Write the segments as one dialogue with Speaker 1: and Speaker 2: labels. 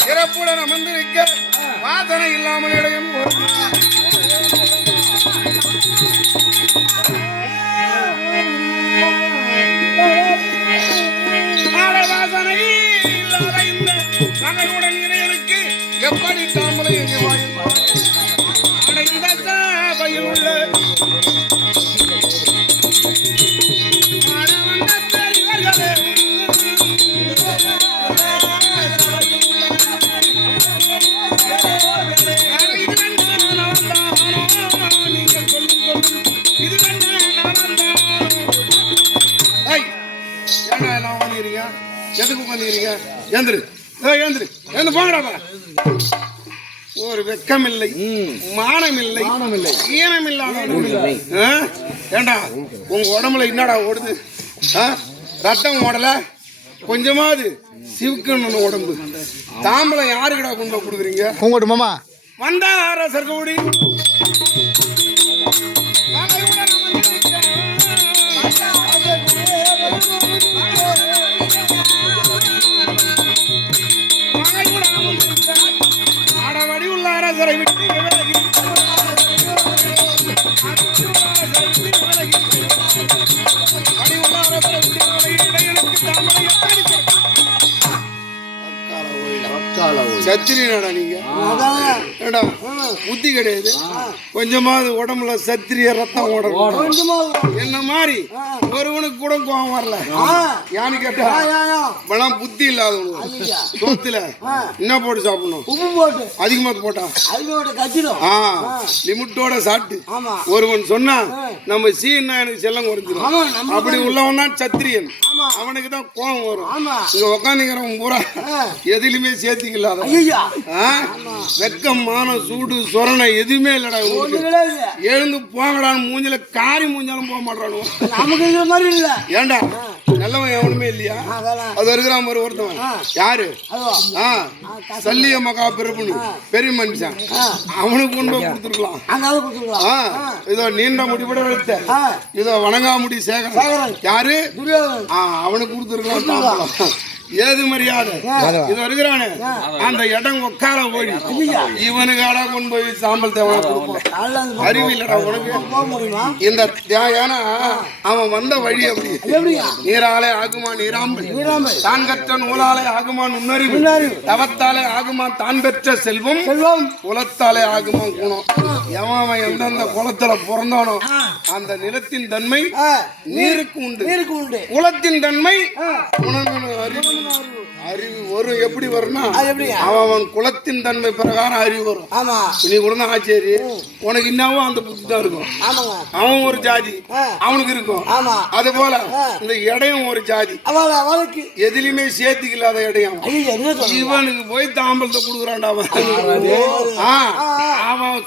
Speaker 1: சிறப்புடன் அமர்ந்திருக்க வாசனை இல்லாமல் இடையும் வாசனை இல்லாத இந்த எப்படி தாமலை எதுக்கு உட்காந்துக்கிறீங்க ஏந்திரு. ஏய், ஏந்திரு. ஏந்து போங்கடா ஒரு வெக்கம் இல்லை மானம் இல்லை ஈனம் இல்லாத ஆ? ஏண்டா உங்க உடம்புல என்னடா ஓடுது? ரத்தம் ஓடல? கொஞ்சமாவது சிவுக்கணும் உடம்பு. தாம்பளம் யாருக்குடா கொண்டு கொடுக்குறீங்க?
Speaker 2: பூங்கோட்டு மாமா.
Speaker 1: வந்தா அரசர் கூடி சத்திரியனாடா நீங்க. ஏடா புத்தி கிடையாது. கொஞ்சமாவது உடம்புல சத்திரிய ரத்தம் ஓடணும். என்ன மாதிரி? ஒருவனுக்கு கூட கோவம் வரல. யானு கேட்டா பணம் புத்தி இல்லாதவனுக்கு சோத்துல என்ன போட்டு சாப்பிடணும்?
Speaker 3: உப்பு போட்டு.
Speaker 1: அதிகமா போட்டா. ஆ. லிமிட்டோட சாப்பிட்டு. ஒருவன் சொன்னா நம்ம சீன்னா எனக்கு செல்லம்
Speaker 3: நம்ம
Speaker 1: அப்படி உள்ளவன் தான் சத்திரியன். அவனுக்கு தான் கோவம் வரும். இங்க உக்காந்துக்கிறவன் பூரா எதுலயுமே
Speaker 3: ஐயா?
Speaker 1: வெக்கம் மானம் சூடு சொரணை எதுவுமே இல்லடா எழுந்து போங்கடான்னு மூஞ்சில காரி மூஞ்சாலும் போக மாட்டானு?
Speaker 3: நமக்கு இருக்கிற மாதிரி இல்ல.
Speaker 1: ஏண்டா? நல்லவன் எவனுமே இல்லையா? அது இருக்கிறான் ஒரு ஒருத்தவன். யாரு? சல்லிய மகா பிரபுனு பெரிய மனுஷன். அவனுக்கு கொண்டு கொடுத்துருக்கலாம். இதோ நீண்ட முடிவிட எடுத்த இதோ வணங்காமுடி சேகரன். யாரு? அவனுக்கு கொடுத்துருக்கலாம் ஏது மரியாதை? இது வருகிறானே. அந்த இடம் உட்கார போய். இவனுக்கு அடா கொண்டு போய் சாம்பல் தேவை கொடுப்போம்
Speaker 3: காலைல அந்த
Speaker 1: அறிவு இல்லடா உனக்கு.
Speaker 3: போக முடியுமா?
Speaker 1: இந்த தே- ஏன்னா அவன் வந்த வழி அப்படி. நீராலே ஆகுமா நீராம்பல். தான் கற்ற நூலாலே ஆகுமா நுண்ணறிவு. தவத்தாலே ஆகுமா தான் பெற்ற செல்வம்.
Speaker 3: செல்வம்.
Speaker 1: குலத்தாலே ஆகுமா குணம். எவன் எந்தெந்த குலத்துல பிறந்தானோ அந்த நிலத்தின் தன்மை நீருக்கு உண்டு.
Speaker 3: நீருக்கு உண்டு.
Speaker 1: குலத்தின் தன்மை குணங்கணு அறிவு. அறிவு வரும். எப்படி வரும்னா
Speaker 3: அது எப்படியா?
Speaker 1: அவன் அவன் குலத்தின் தன்மை பிரகாரம் அறிவு வரும்.
Speaker 3: ஆமா.
Speaker 1: நீ கூட ஆச்சேரி. உனக்கு இன்னமும் அந்த புத்தி தான் இருக்கும்.
Speaker 3: ஆமாங்க.
Speaker 1: அவன் ஒரு ஜாதி. அவனுக்கு இருக்கும்.
Speaker 3: ஆமா.
Speaker 1: அது போல இந்த இடையும் ஒரு ஜாதி.
Speaker 3: அவள அவளுக்கு.
Speaker 1: எதுலயுமே சேர்த்துக்கலாத இடையும்.
Speaker 3: ஐயா என்ன சொல்ற
Speaker 1: இவனுக்கு போய் தாம்பலத்தை கொடுக்குறான்டா அவன்.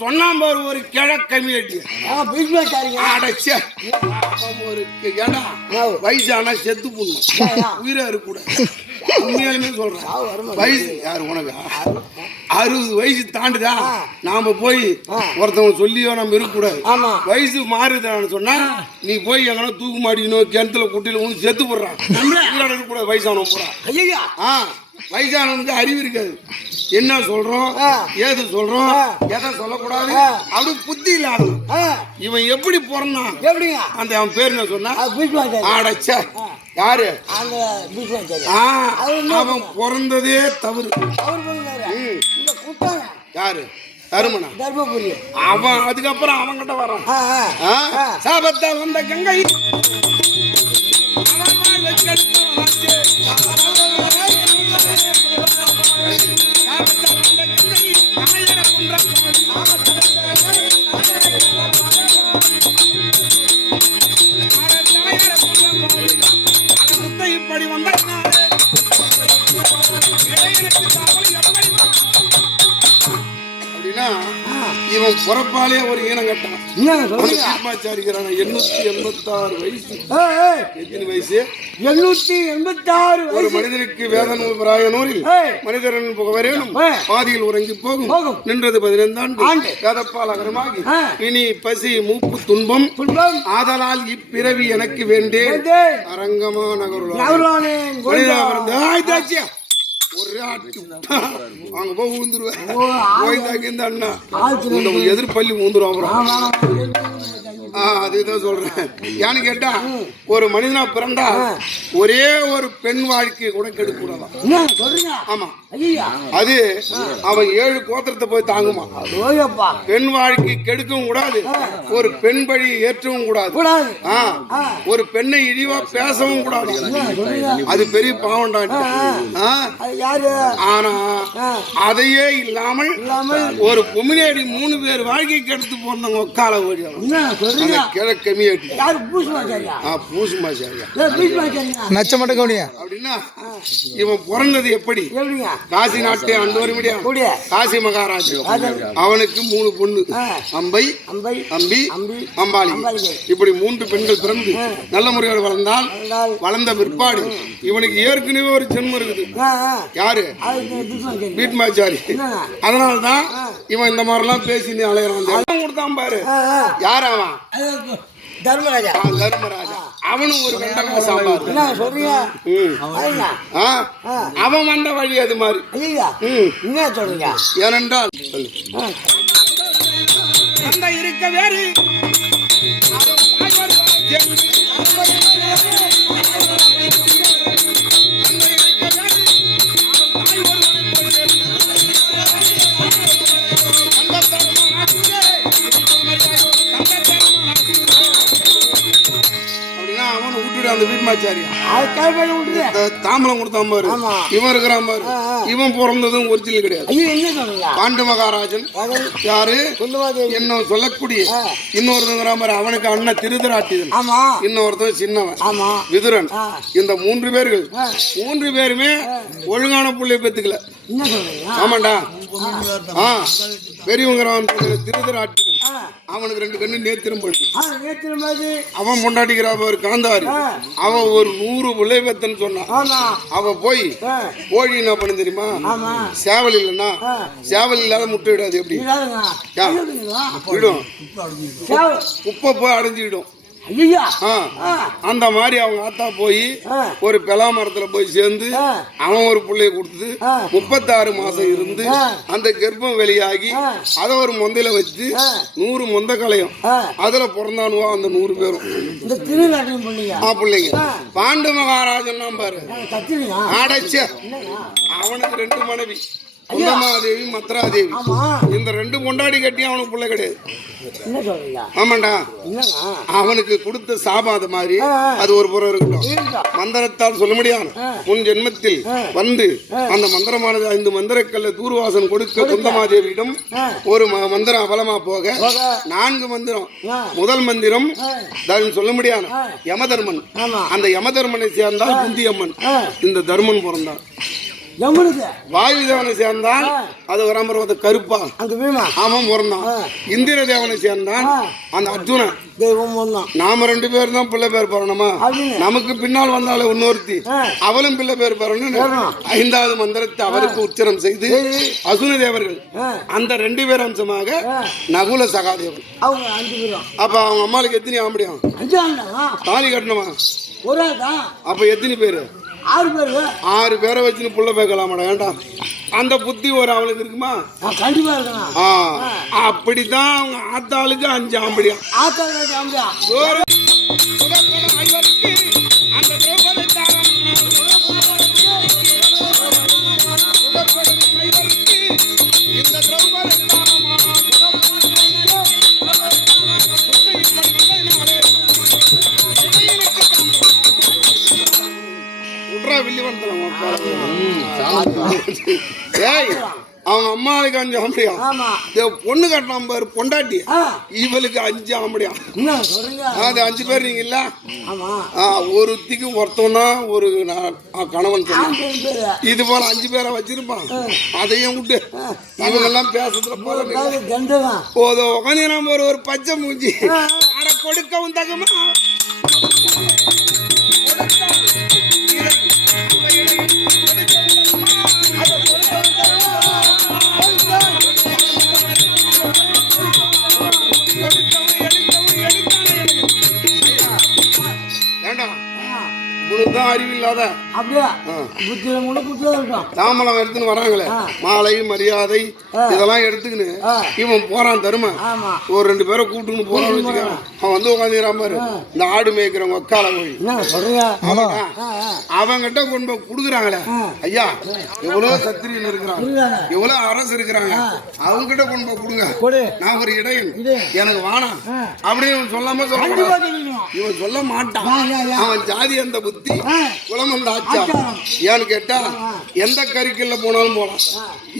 Speaker 1: சொன்னான் பாரு ஒரு கிழக்கம்மி அடி அடைச்ச. ஒரு ஏடா வயசானா செத்து போடணும் உயிரா இருக்கக்கூடாது உண்மையாலுமே சொல்றேன். வயசு யாரு உனக்கு? அறுபது வயசு தாண்டுதா? நாம போய் ஒருத்தவங்க சொல்லியோ நம்ம இருக்கக்கூடாது. வயசு மாறுதான்னு சொன்னா நீ போய் எங்கன்னா தூக்கு மாட்டிக்கணும் கிணத்துல குட்டில வந்து செத்து போடுறான். இருக்கக்கூடாது வயசானவன் போறான்
Speaker 3: ஐயா
Speaker 1: ஆ. வயசானவனுக்கு அறிவு இருக்காது. என்ன சொல்றோம். ஏது சொல்றோம்? எதை சொல்லக்கூடாது? அப்படி புத்தி இல்லாதவன்.
Speaker 3: ஆ.
Speaker 1: இவன் எப்படி பிறந்தான்?
Speaker 3: எப்படிங்க?
Speaker 1: அந்த அவன் பேர் என்ன சொன்னா? ஆடச்ச யாரு? அவன் பிறந்ததே தவறு. யாரு? தருமனா?
Speaker 3: தர்மபுரி.
Speaker 1: அவன் அதுக்கப்புறம் அவன்கிட்ட வரான்? சாபத்தால் வந்த கங்கை. இவன் பிறப்பாலே ஒரு ஈனம் கட்டான். எண்ணூத்தி எண்பத்தி ஆறு வயசு எத்தனை வயசு?
Speaker 3: எண்ணூத்தி எண்பத்தி ஆறு
Speaker 1: ஒரு மனிதனுக்கு வேத நூல் பிராய நூலில். மனிதரன் புகவரேனும். பாதியில் உறங்கி போகும். நின்றது பதினைந்தாண்டு
Speaker 3: ஆண்டு.
Speaker 1: வேதப்பால் அகரமாகி. இனி பசி மூப்பு துன்பம்.
Speaker 3: துன்பம்.
Speaker 1: ஆதலால் இப்பிறவி எனக்கு வேண்டேன்.
Speaker 3: வேண்டேன்.
Speaker 1: அரங்கமா நகருளா
Speaker 3: நகர்வானே கோவிந்தா.
Speaker 1: ஒரு ஆட்டு. அங்க போய் இந்த எதிர்பள்ளி ஊந்துரும் அப்புறம். அதுதான் சொல்றேன். ஏன்னு கேட்டா ஒரு மனிதனா பிறந்தா ஒரே ஒரு பெண் வாழ்க்கையை கூட
Speaker 3: என்ன? சொல்றீங்க
Speaker 1: ஆமா. அது அவன் ஏழு கோத்திரத்தை போய் தாங்குமா பெண் வாழ்க்கை கெடுக்கவும் கூடாது. ஒரு பெண் பழி ஏற்றவும் கூடாது.
Speaker 3: கூடாது.
Speaker 1: ஒரு பெண்ணை இழிவா பேசவும் கூடாது. அது பெரிய
Speaker 3: அது யாரு?
Speaker 1: ஆனா
Speaker 3: ஆ.
Speaker 1: அதையே இல்லாமல்
Speaker 3: இல்லாமல்.
Speaker 1: ஒரு பொம்மினேடி மூணு பேர் வாழ்க்கைக்கு எடுத்து போனவங்க ஒக்கால ஓடி
Speaker 3: என்ன சொல்றீங்க?
Speaker 1: கிழக்கமியாட்டி
Speaker 3: யாரு? பூசுமாச்சாரியா
Speaker 1: ஆ பூசுமா சரியா
Speaker 3: ஏ பூசுமாச்சாரியா
Speaker 2: நச்ச மட்டும் கவனியா?
Speaker 1: அப்படின்னா இவன் பிறந்தது எப்படி? காசி நாட்டை ஆண்டு வரும்படியா
Speaker 3: கூடிய
Speaker 1: காசி மகாராஜ்.
Speaker 3: ராஜா.
Speaker 1: அவனுக்கு மூணு பொண்ணு. அம்பை
Speaker 3: அம்பை
Speaker 1: அம்பி
Speaker 3: அம்பி
Speaker 1: அம்பாளி. இப்படி மூன்று பெண்கள் பிறந்து நல்ல முறையோடு வளர்ந்தால். வளர்ந்த பிற்பாடு இவனுக்கு ஏற்கனவே ஒரு ஜென்மம் இருக்குது. யாரு?
Speaker 3: அது பூசுமாச்சாரி
Speaker 1: வீட்மாச்சாரி
Speaker 3: என்னங்க?
Speaker 1: அதனாலதான் இவன் இந்த மாதிரிலாம் பேசி நீ அலையறான் கொடுத்தான் பாரு. யார் அவன்?
Speaker 3: அது தர்மராஜா.
Speaker 1: தர்மராஜா. அவனும் ஒரு வெண்டக்காய் சாம்பார்.
Speaker 3: என்ன சொல்றீங்க?
Speaker 1: அவன் வந்த வழி அது மாதிரி.
Speaker 3: என்ன சொல்றீங்க?
Speaker 1: ஏனென்றால். அந்த இருக்க வேறு. இந்த தாம்பலம் கொடுத்தான் பாரு. இவன் இருக்கிறான் பாரு. இவன் பிறந்ததும் ஒரிஜினல் கிடையாது. பாண்டு மகாராஜன் யாரு? என்ன சொல்லக்கூடிய இன்னொருத்தங்கிறான் பாரு அவனுக்கு அண்ணன் திருதராட்டிதன்.
Speaker 3: ஆமா.
Speaker 1: இன்னொருத்தன் சின்னவன்.
Speaker 3: ஆமா.
Speaker 1: விதுரன். இந்த மூன்று பேர்கள் மூன்று பேருமே ஒழுங்கான புள்ளைய பெத்துக்கல. ஆமாண்டா. ஆ. பெரியவங்கிறான் திருதராட்டிதன்
Speaker 3: ஆ.
Speaker 1: அவனுக்கு ரெண்டு கண்ணு நேத்திரம்
Speaker 3: மாதிரி
Speaker 1: அவன் பொண்டாட்டிக்கிறா பாரு காந்தாரி அவன் ஒரு நூறு புள்ளை பெத்தன்னு சொன்னான் அவ போய். கோழி என்ன பண்ணு தெரியுமா? சேவல் இல்லைன்னா சேவல் இல்லாத முட்டை விடாது எப்படி? விடும். குப்பை போய் அடைஞ்சிடும்.
Speaker 3: ஐயா
Speaker 1: அந்த மாதிரி அவங்க ஆத்தா போய். ஒரு பெலா மரத்துல போய் சேர்ந்து. அவன் ஒரு புள்ளைய கொடுத்து. முப்பத்தாறு மாசம் இருந்து. அந்த கர்ப்பம் வெளியாகி. அதை ஒரு மொந்தையில வச்சு. நூறு மொந்த கலையும். அதுல பிறந்தானுவா அந்த நூறு பேரும்
Speaker 3: இந்த
Speaker 1: ஆ பிள்ளைங்க பாண்டு மகாராஜன் பாரு ஆடச்சே அவனுக்கு ரெண்டு மனைவி குந்தமாதேவி மத்ராதேவி. இந்த ரெண்டு பொண்டாடி கட்டி அவனுக்கு பிள்ளை கிடையாது. ஆமாண்டா. அவனுக்கு கொடுத்த சாபம் அது மாதிரி. அது ஒரு புறம் இருக்கட்டும்.
Speaker 3: இருக்கா
Speaker 1: மந்திரத்தால் சொல்ல முடியாது. முன் ஜென்மத்தில் வந்து அந்த மந்திரமானது ஐந்து மந்திரக்கல்ல தூர்வாசன் கொடுக்க குந்தமாதேவியிடம். ஒரு மந்திரம் அபலமா போக. நான்கு மந்திரம். முதல் மந்திரம் சொல்ல முடியாது. யமதர்மன். அந்த யமதர்மனை சேர்ந்தால் குந்தியம்மன். இந்த தர்மன் பிறந்தான்
Speaker 3: எவனுக்கு
Speaker 1: வாயு தேவனை சேர்ந்தால்
Speaker 3: ஆ.
Speaker 1: அது வராம கருப்பா.
Speaker 3: அந்த பீமா
Speaker 1: அவன் பிறந்தான்
Speaker 3: ஆ.
Speaker 1: இந்திர தேவனை சேர்ந்தான். அந்த அர்ஜுனன்
Speaker 3: தெய்வம் ஒன்றும்
Speaker 1: நாம ரெண்டு பேர் தான் பிள்ளை பேர் பெறணுமா. நமக்கு பின்னால் வந்தாலே இன்னொருத்தி. அவளும் பிள்ளை பேர் பெறணும். ஐந்தாவது மந்திரத்தை அவருக்கு உச்சரம் செய்து. அசுன தேவர்கள் அந்த ரெண்டு பேர் அம்சமாக. நகுல சகாதேவன்.
Speaker 3: அவங்க பேரும்.
Speaker 1: அப்ப அவங்க அம்மாளுக்கு எத்தனை ஆம்படியும்? தாலி கட்டணுமா?
Speaker 3: ஒரு
Speaker 1: அப்ப எத்தனை பேரு?
Speaker 3: ஆறு பேர்
Speaker 1: ஆறு பேரை வச்சுன்னு புள்ள பேக்கலாமாடா வேண்டாம் அந்த புத்தி ஒரு அவளுக்கு இருக்குமா?
Speaker 3: கண்டிப்பா இருக்கணும்
Speaker 1: ஆ அப்படித்தான் அவங்க ஆத்தாளுக்கு அஞ்சு ஆம்படியா
Speaker 3: ஆத்தா ஆம்பியா
Speaker 1: ஒரு சுதந்திரம் ஐவருக்கு அந்த அம்மாவுக்கு அஞ்சு ஆம்படியா பொண்ணு கட்டினான் பாரு பொண்டாட்டி இவளுக்கு அஞ்சு ஆம்படியா அது அஞ்சு பேர் நீங்கல்ல ஒருத்திக்கு ஒருத்தன் தான் ஒரு கணவன் சொன்னான் இது போல அஞ்சு பேரை வச்சிருப்பான். அதையும் விட்டு இவங்க எல்லாம் பேசுறதுல போல போதும் உட்காந்து நம்ம ஒரு ஒரு பச்சை மூஞ்சி. அட கொடுக்கவும் தகமா? இவ்வளவுதான் அறிவில்லாத
Speaker 3: அப்படியே
Speaker 1: ஆ.
Speaker 3: புத்தியில முழு புத்தியில இருக்கும்
Speaker 1: தாமலம் எடுத்துன்னு வராங்களே. மாலை மரியாதை இதெல்லாம் எடுத்துக்கின்னு. இவன் போறான் தருமா? ஒரு ரெண்டு பேரை கூட்டுன்னு போறான்னு வச்சுக்க அவன் வந்து உட்காந்துக்கிறான் பாரு. இந்த ஆடு மேய்க்கிறவங்க ஒக்கால போய். அவங்கிட்ட கொண்டு போய் கொடுக்குறாங்களே. ஐயா எவ்வளவு சத்திரியன் இருக்கிறாங்க எவ்வளவு அரசு இருக்கிறாங்க. அவங்க கிட்ட கொண்டு போய் கொடுங்க.
Speaker 3: கொடு.
Speaker 1: நான் ஒரு இடையன். எனக்கு
Speaker 3: ஆ.
Speaker 1: அப்படின்னு சொல்லாம சொல்ல இவன் சொல்ல மாட்டான். அவன் ஜாதி அந்த புத்தி. குளம் அந்த
Speaker 3: ஆச்சாரம்.
Speaker 1: ஏன்னு கேட்டா எந்த கறிக்கல்ல போனாலும் போலாம்.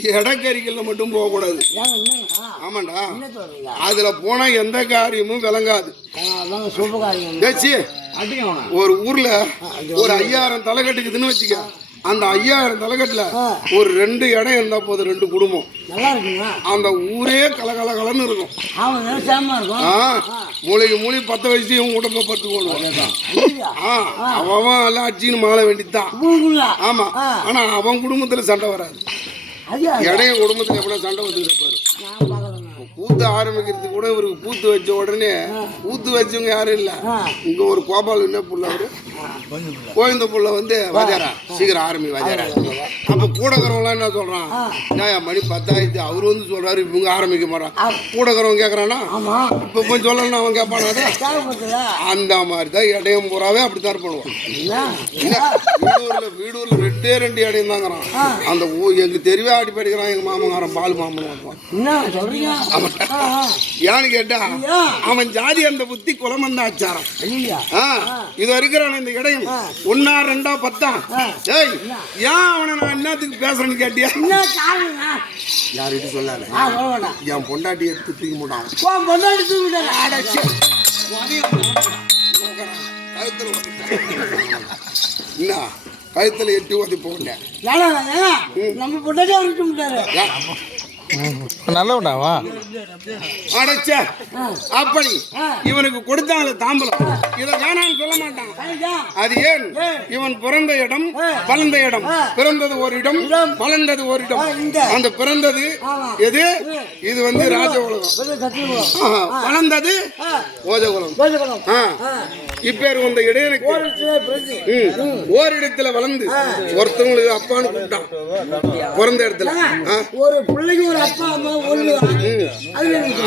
Speaker 1: இட கறிக்கல்ல மட்டும் போக கூடாது
Speaker 3: ஏங்க என்னங்க
Speaker 1: ஆமாண்டா அதுல போனா எந்த காரியமும் விளங்காது. ஒரு ஊர்ல ஒரு ஐயாயிரம் தலை கட்டுக்குதுன்னு வச்சுக்க. அந்த ஐயாயிரம் தலைக்கட்டுல ஒரு ரெண்டு இடம் இருந்தா போதும் ரெண்டு குடும்பம்.
Speaker 3: நல்லா இருக்குங்க
Speaker 1: அந்த ஊரே கலகலகலன்னு இருக்கும்.
Speaker 3: அவன் விவசாயமா இருக்கும்.
Speaker 1: ஆ மூளைக்கு மூளை பத்து வயசு உடம்ப பத்து கொள்வான் ஆ அவன் எல்லாம் அச்சின்னு மாலை வேண்டித்தான். ஆமா. ஆனா அவன் குடும்பத்துல சண்டை வராது. இடைய குடும்பத்துல எப்படின்னா சண்டை வந்துக்கிட்டு பாரு
Speaker 3: நான் பார்க்கறேங்க
Speaker 1: பூத்து ஆரம்பிக்கிறதுக்கு கூட இவருக்கு பூத்து வச்ச உடனே பூத்து வச்சவங்க யாரும் இல்ல. இங்க ஒரு கோபால் என்ன புள்ள கோவிந்த புள்ள வந்து வாஜாரா. சீக்கிரம் ஆரம்பி வாஜாரா. அப்ப கூடக்கிறவங்களாம் என்ன சொல்றான்? ஏன் மணி பத்தாயிரத்து அவரு வந்து சொல்றாரு இவங்க ஆரம்பிக்க மாட்டான் கூடக்கிறவங்க கேக்குறானா?
Speaker 3: ஆமா.
Speaker 1: இப்ப போய் சொல்லணும் அவன் கேட்பானா அந்த மாதிரி தான் இடையம் பூராவே அப்படித்தான் பண்ணுவான் வீடூர்ல வீடூர்ல ரெண்டே ரெண்டு இடையம் தாங்கிறான் அந்த எங்க தெருவே ஆடி படிக்கிறான் எங்க மாமங்காரன் பால் மாமன். ஏன்னு கேட்டா அவன் ஜாதி அந்த புத்தி குலமந்த ஆச்சாரம் இது இருக்கிறான் இந்த இடையம். ஒன்னா ரெண்டா பத்தா? ஏய் ஏன் அவனை நான் என்னத்துக்கு பேசுறேன்னு கேட்டியா? யார்கிட்ட சொல்லாத? என் பொண்டாட்டி எடுத்து தூக்கி போட்டான்
Speaker 3: உன் பொண்டாட்டி
Speaker 1: கழுத்துல என்ன கழுத்துல எட்டி ஓதி போகல
Speaker 3: நம்ம பொண்டாட்டி அவருக்கு விட்டாரு.
Speaker 2: நல்லவனாவா
Speaker 1: அடைச்ச. அப்படி. இவனுக்கு கொடுத்தாங்களே தாம்பலம். இதை வேணாம்னு சொல்ல மாட்டான். அது ஏன்? இவன் பிறந்த இடம் வளர்ந்த இடம். பிறந்தது ஒரு இடம் வளர்ந்தது ஒரு இடம். அந்த பிறந்தது. எது? இது வந்து ராஜ உலகம்
Speaker 3: கொஞ்சம் கற்றுக்குவோம்
Speaker 1: ஆஹா. வளர்ந்தது ஓஜகுலம். இப்பேர் இந்த இடையனுக்கு. ஓரிடத்துல வளர்ந்து ஒருத்தவங்களுக்கு அப்பான்னு கூப்பிட்டான். பிறந்த இடத்துல.
Speaker 3: ஒரு பிள்ளைக்கு ஒரு அப்பா அம்மா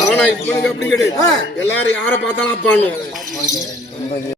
Speaker 1: ஆனா இப்பனுக்கு அப்படி கிடையாது. எல்லாரும் யாரை பார்த்தாலும் அப்பான்னு.